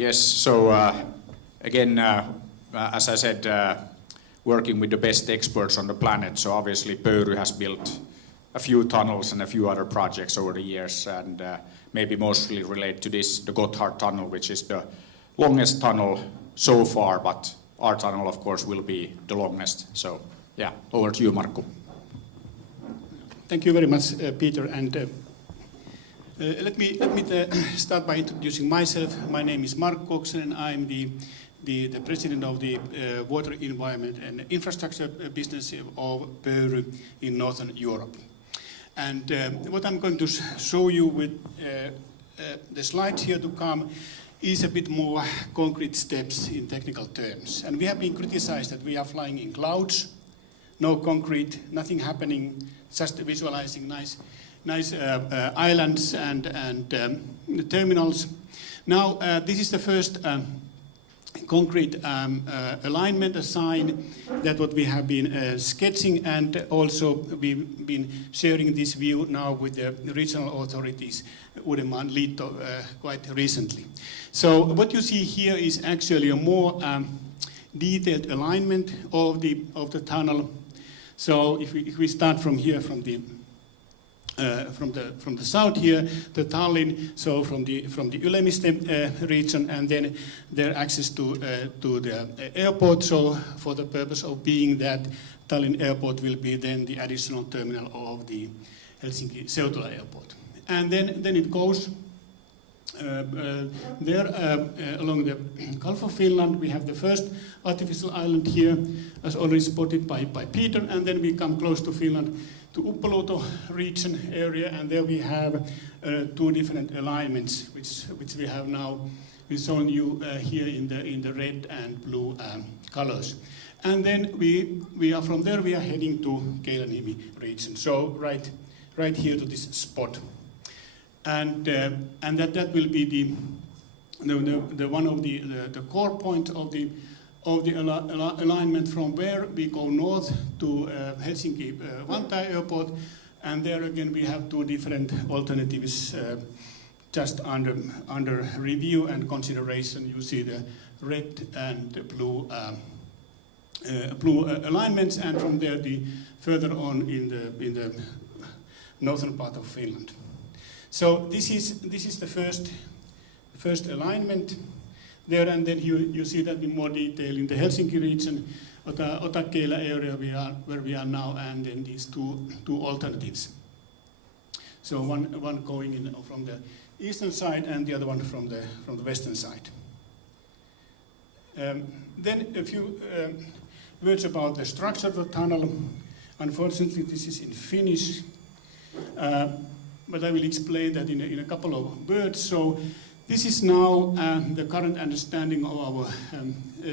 Yes, so again, as I said, working with the best experts on the planet, so obviously Pöyry has built a few tunnels and a few other projects over the years, and maybe mostly relate to this, the Gotthard tunnel, which is the longest tunnel so far, but our tunnel, of course, will be the longest. So, yeah, over to you, Markku. Thank you very much, Peter. And let me start by introducing myself. My name is Markko Oksanen. I'm the president of the water, environment and infrastructure business of Pöyry in Northern Europe. And what I'm going to show you with the slides here to come is a bit more concrete steps in technical terms. And we have been criticized that we are flying in clouds, no concrete, nothing happening, just visualizing nice islands and terminals. Now, this is the first concrete alignment, a sign that what we have been sketching, and also we've been sharing this view now with the regional authorities, Uudenmaan Liitto, quite recently. So what you see here is actually a more detailed alignment of the tunnel. So if we start from here, from the south here, the Tallinn, so from the Ülemiste region, and then their access to the airport. So for the purpose of being that, Tallinn airport will be then the additional terminal of the Helsinki Seutula airport. And then it goes there along the Gulf of Finland. We have the first artificial island here, as already spotted by Peter, and then we come close to Finland, to Uppoluoto region area, and there we have two different alignments, which we have now shown you here in the red and blue colors. And then we are from there we are heading to Keilaniemi region, so right here to this spot, and that will be the one of the core point of the alignment, from where we go north to Helsinki Vantaa airport, and there again we have two different alternatives just under review and consideration. You see the red and blue alignments, and from there the further on in the northern part of Finland. So this is the first alignment there, and then you see that in more detail in the Helsinki region, Otakkeila area where we are now, and then these two alternatives. So one going in from the eastern side and the other one from the western side. Then a few words about the structure of the tunnel. Unfortunately, this is in Finnish, but I will explain that in a couple of words. So this is now the current understanding of our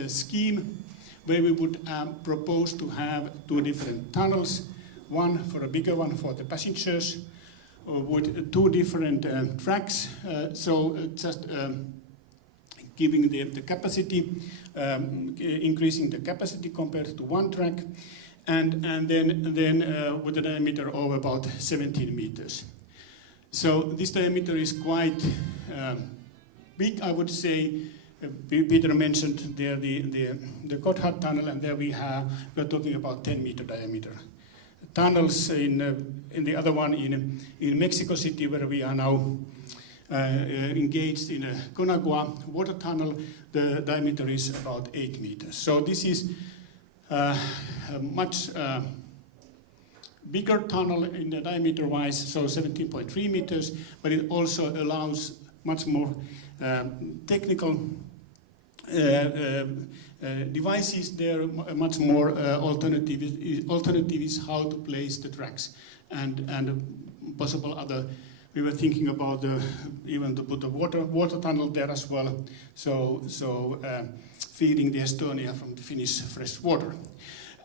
scheme, where we would propose to have two different tunnels, one for a bigger one for the passengers, with two different tracks, so just giving the capacity, increasing the capacity compared to one track, and then with a diameter of about 17 meters. So this diameter is quite big, I would say. Peter mentioned there the Gotthard tunnel, and there we're talking about 10-meter diameter tunnels. In the other one in Mexico City, where we are now engaged in a Conagua water tunnel, the diameter is about 8 meters. So this is a much bigger tunnel in the diameter-wise, so 17.3 meters, but it also allows much more technical devices there, much more alternatives how to place the tracks, and possible other. We were thinking about even to put a water tunnel there as well, so feeding the Estonia from the Finnish fresh water.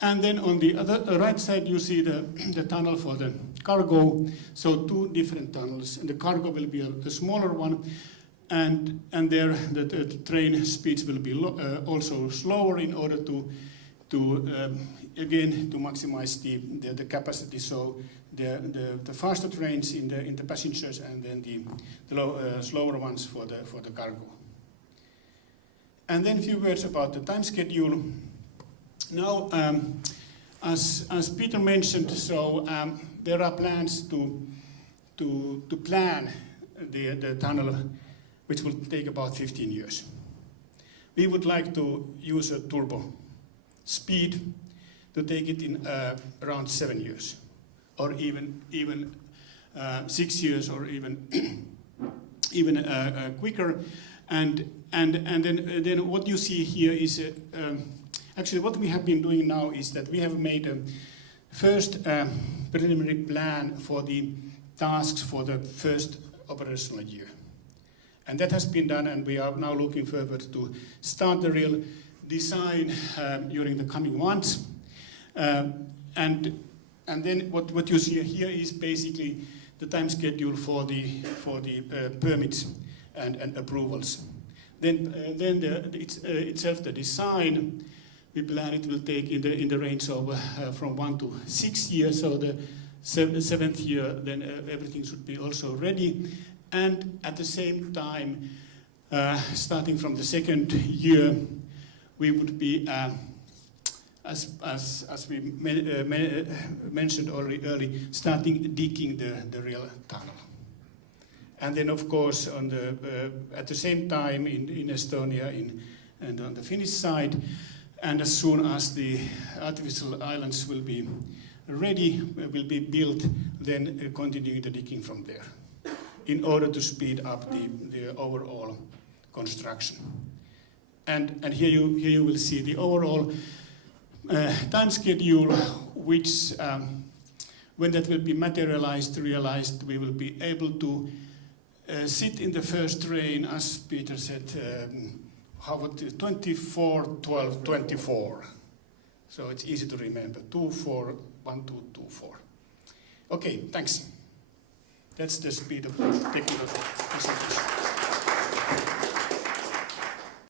And then on the other right side, you see the tunnel for the cargo. So two different tunnels, and the cargo will be a smaller one, and there the train speeds will be also slower in order to again to maximize the capacity. So the faster trains in the passengers, and then the slower ones for the cargo. And then a few words about the time schedule. Now, as Peter mentioned, so there are plans to plan the tunnel, which will take about 15 years. We would like to use a turbo speed to take it in around 7 years, or even 6 years, or even quicker. And then what you see here is actually what we have been doing now is that we have made a first preliminary plan for the tasks for the first operational year. And that has been done, and we are now looking forward to start the real design during the coming months. And then what you see here is basically the time schedule for the permits and approvals. Then itself the design, we plan it will take in the range of from 1 to 6 years. So the seventh year, then everything should be also ready. And at the same time, starting from the second year, we would be, as we mentioned already early, starting digging the real tunnel. And then, of course, at the same time in Estonia and on the Finnish side, and as soon as the artificial islands will be ready, will be built, then continuing the digging from there, in order to speed up the overall construction. And here you will see the overall time schedule, which when that will be realized, we will be able to sit in the first train, as Peter said, 24-12-24. So it's easy to remember, 2-4-1-2-2-4. Okay, thanks. That's the speed of the technical presentation.